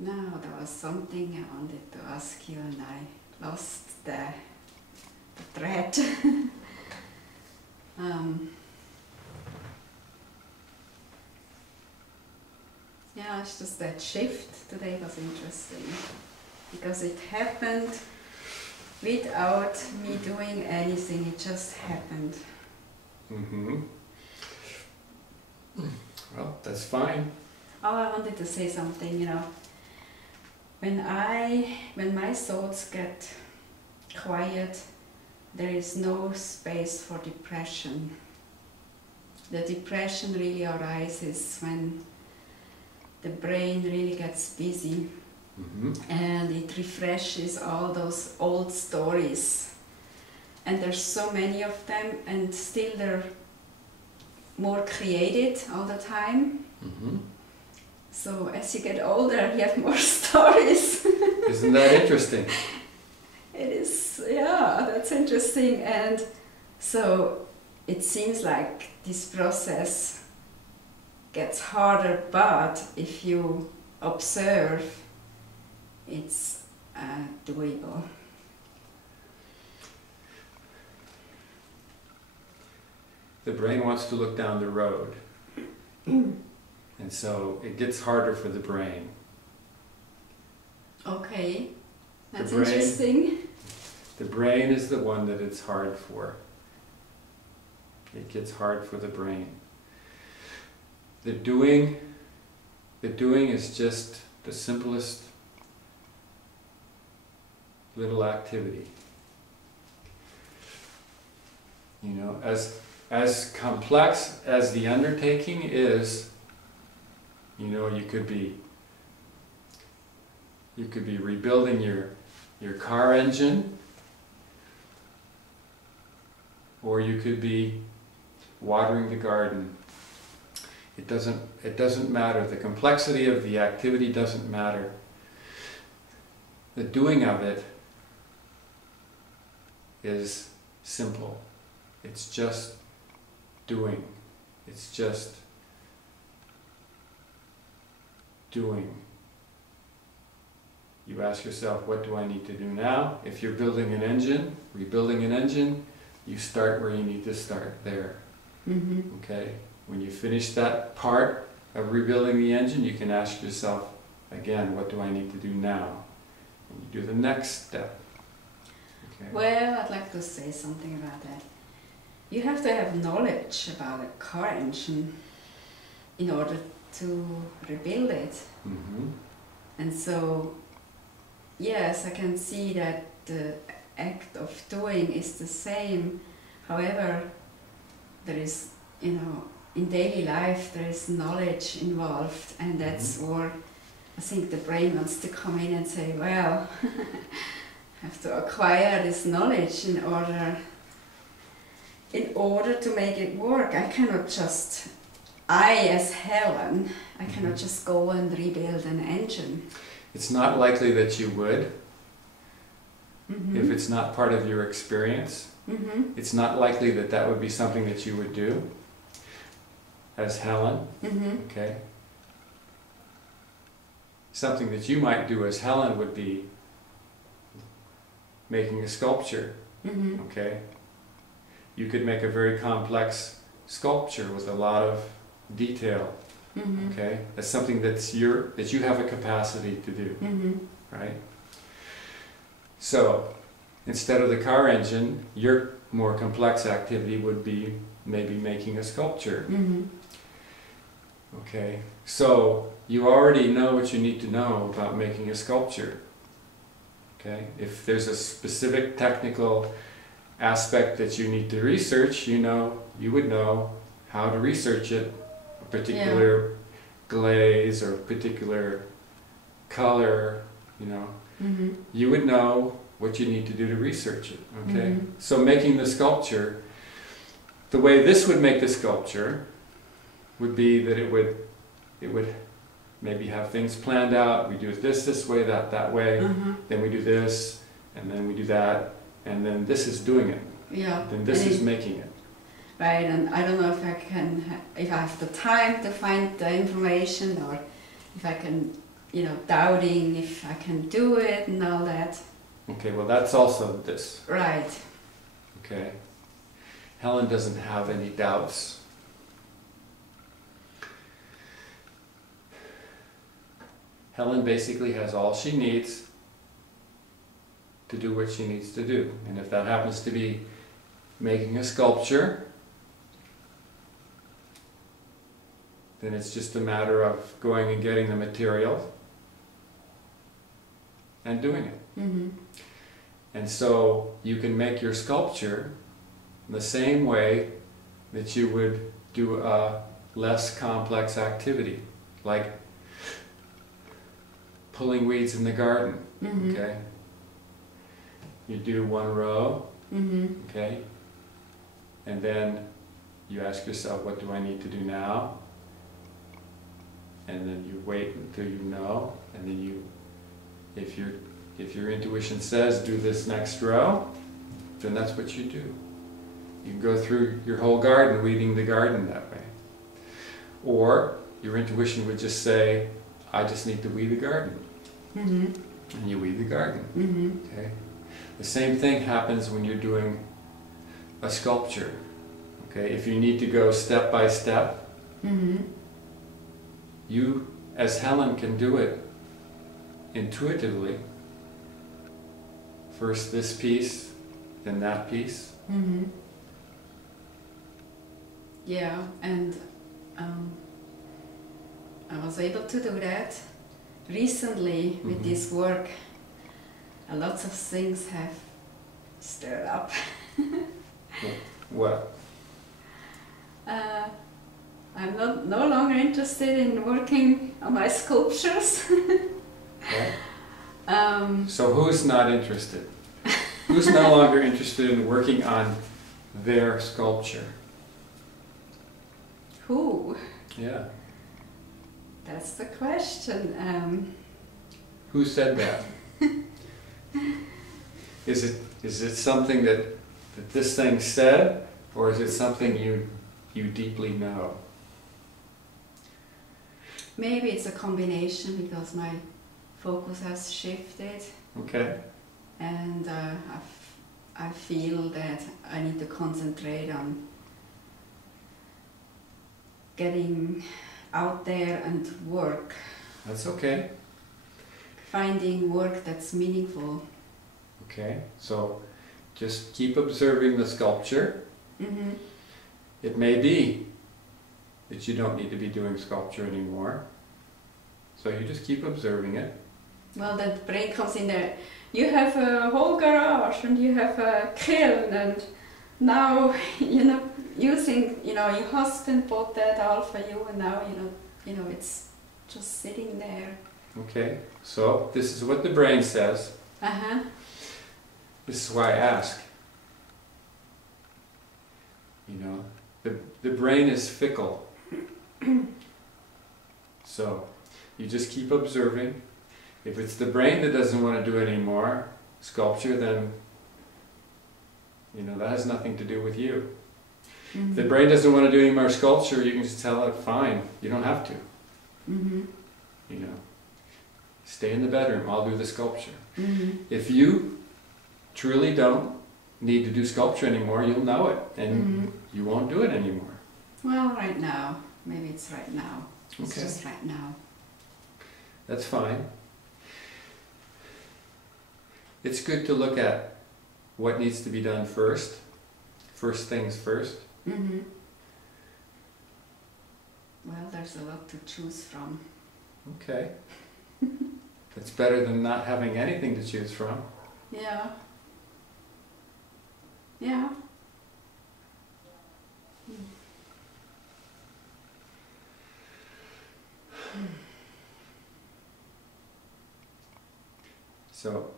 Now there was something I wanted to ask you and I lost the thread. Yeah, it's just that shift today was interesting because it happened without me doing anything, it just happened. Mm-hmm. Well, that's fine. Oh, I wanted to say something, you know. When my thoughts get quiet, there is no space for depression. The depression really arises when the brain really gets busy. Mm-hmm. And it refreshes all those old stories. And there's so many of them, and still they're more created all the time. Mm-hmm. So as you get older, you have more stories. Isn't that interesting? It is, yeah, that's interesting. And so it seems like this process gets harder, but if you observe, it's doable. The brain wants to look down the road. And so it gets harder for the brain. Okay, that's brain, interesting. The brain is the one that it's hard for. It gets hard for the brain. The doing is just the simplest little activity. You know, as complex as the undertaking is, you know, you could be rebuilding your car engine, or you could be watering the garden. It doesn't matter. The complexity of the activity doesn't matter. The doing of it is simple. It's just doing. It's just doing. You ask yourself, what do I need to do now? If you're building an engine, rebuilding an engine, you start where you need to start, there. Mm-hmm. Okay? When you finish that part of rebuilding the engine, you can ask yourself, again, what do I need to do now? And you do the next step. Okay? Well, I'd like to say something about that. You have to have knowledge about a car engine in order to rebuild it. Mm-hmm. And so, yes, I can see that the act of doing is the same. However, there is, you know, in daily life there is knowledge involved, and that's where I think the brain wants to come in and say, well, I have to acquire this knowledge in order to make it work. I cannot just, as Helen, I cannot just go and rebuild an engine. It's not likely that you would, if it's not part of your experience. It's not likely that that would be something that you would do as Helen. Okay? Something that you might do as Helen would be making a sculpture. Okay? You could make a very complex sculpture with a lot of detail. Okay? That's something that you have a capacity to do. Right? So, instead of the car engine, your more complex activity would be maybe making a sculpture. Okay? So, you already know what you need to know about making a sculpture. Okay? If there's a specific technical aspect that you need to research, you would know how to research it, a particular glaze or particular color, you would know what you need to do to research it. Okay? So making the sculpture, the way this would make the sculpture would be that it would maybe have things planned out. We do it this way, that way, then we do this, and then we do that, and then this is doing it. Yeah. Then this is making it. Right, and I don't know if I have the time to find the information, or if I can you know, doubting if I can do it and all that. Okay, well that's also this. Right. Okay. Helen doesn't have any doubts. Helen basically has all she needs to do what she needs to do. And if that happens to be making a sculpture, then it's just a matter of going and getting the material and doing it. Mm-hmm. And so you can make your sculpture the same way that you would do a less complex activity, like pulling weeds in the garden. Mm-hmm. Okay? You do one row, Mm-hmm. okay? And then you ask yourself, what do I need to do now? And then you wait until you know, and then you, if your intuition says do this next row, then that's what you do. You can go through your whole garden, weeding the garden that way. Or your intuition would just say, I just need to weed the garden. Mm-hmm. And you weed the garden. Mm-hmm. Okay? The same thing happens when you're doing a sculpture. Okay? If you need to go step by step, Mm-hmm. you, as Helen, can do it intuitively. First this piece, then that piece. Mm-hmm. Yeah, and I was able to do that recently with Mm-hmm. this work. Lots of things have stirred up. What? I'm no longer interested in working on my sculptures. Okay. um, So who's not interested? Who's no longer interested in working on their sculpture? who? Yeah. That's the question. Who said that? Is it something that this thing said, or is it something you deeply know? Maybe it's a combination because my focus has shifted, Okay. and I feel that I need to concentrate on getting out there and work, That's okay. finding work that's meaningful. Okay. So just keep observing the sculpture. Mm-hmm. It may be that you don't need to be doing sculpture anymore. So you just keep observing it. Well, the brain comes in there. You have a whole garage and you have a kiln, and now using your husband bought that all for you, and now it's just sitting there. Okay. So this is what the brain says. Uh-huh. This is why I ask. The brain is fickle. So you just keep observing. If it's the brain that doesn't want to do any more sculpture, then that has nothing to do with you. Mm-hmm. If the brain doesn't want to do any more sculpture, you can just tell it, fine, you don't have to. Mm-hmm. Stay in the bedroom, I'll do the sculpture. Mm-hmm. If you truly don't need to do sculpture anymore, you'll know it, and Mm-hmm. you won't do it anymore. Well, right now. Maybe it's right now. It's Okay. just right now. That's fine. It's good to look at what needs to be done first. First things first. Mm-hmm. Well, there's a lot to choose from. Okay. That's better than not having anything to choose from. Yeah. Yeah. So